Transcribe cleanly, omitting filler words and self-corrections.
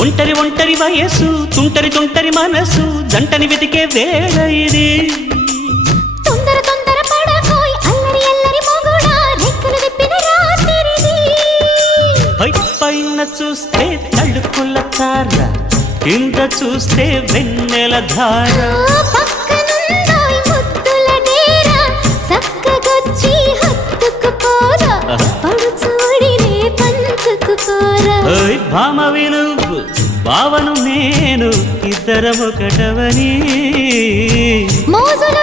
ఒంటరి ఒంటరి వయసు తుంటరి తుంటరి మనసు జంటని వెతికే వేళ ఇది తొందర తొందర పడకోయ్ అల్లరి అల్లరి మొగుడా రెక్కలు విప్పిన రాత్రిది పైన చూస్తే తళుకుల తార కింద చూస్తే వెన్నెల ధార పక్కనుందోయ్ ముద్దుల డేరా చక్కగొచ్చి హత్తుకుపోరా పడుచోడినే పంచుకుపోరా భామవి నువ్వు భావను నేను ఇద్దరమొకటవని మోజులు